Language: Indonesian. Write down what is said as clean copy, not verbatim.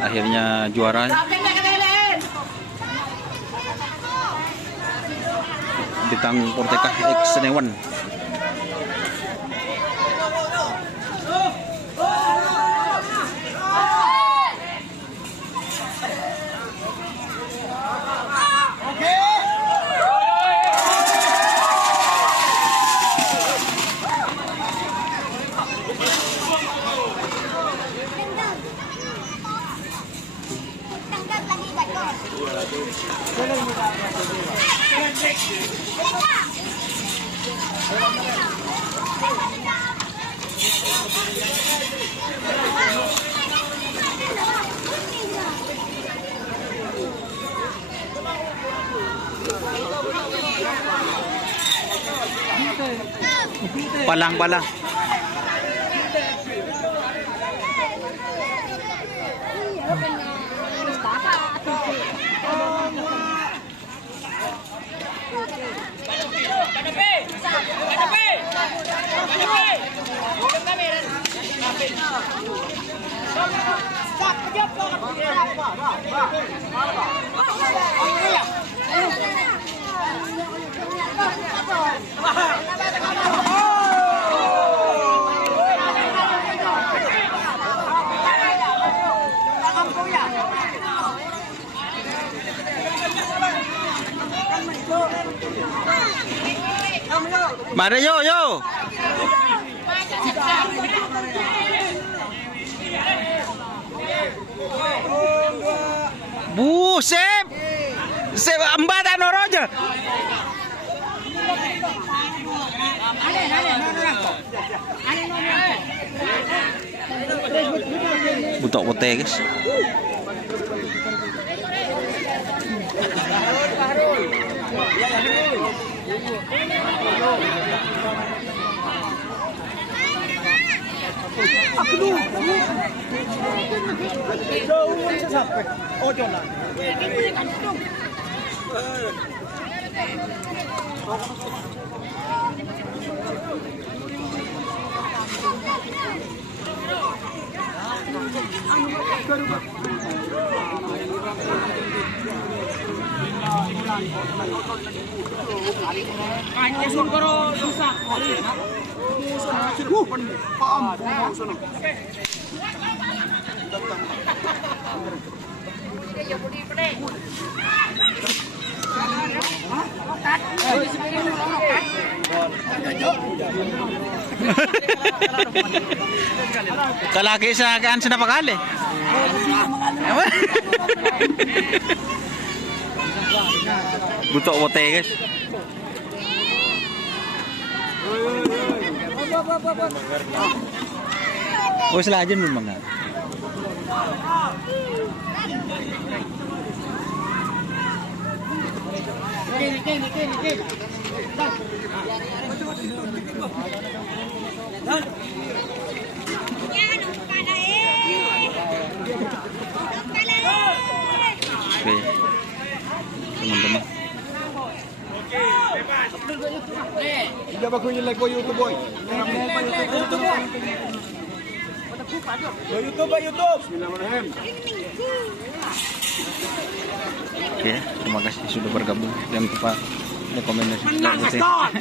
akhirnya juara. Bintang Porteka X Senewan. Palang. Mari yo. Buset. Ambatan oroja. Butok pote, guys. Kalagi sa kaan sa napakali. Butok wote, guys. Oh, sila dyan yung mga. Oke, teman-teman. Dia bagus jelek boy YouTube boy. YouTube. Bismillahirrahmanirrahim. Oke, terima kasih sudah bergabung. Jangan lupa komen dan subscribe.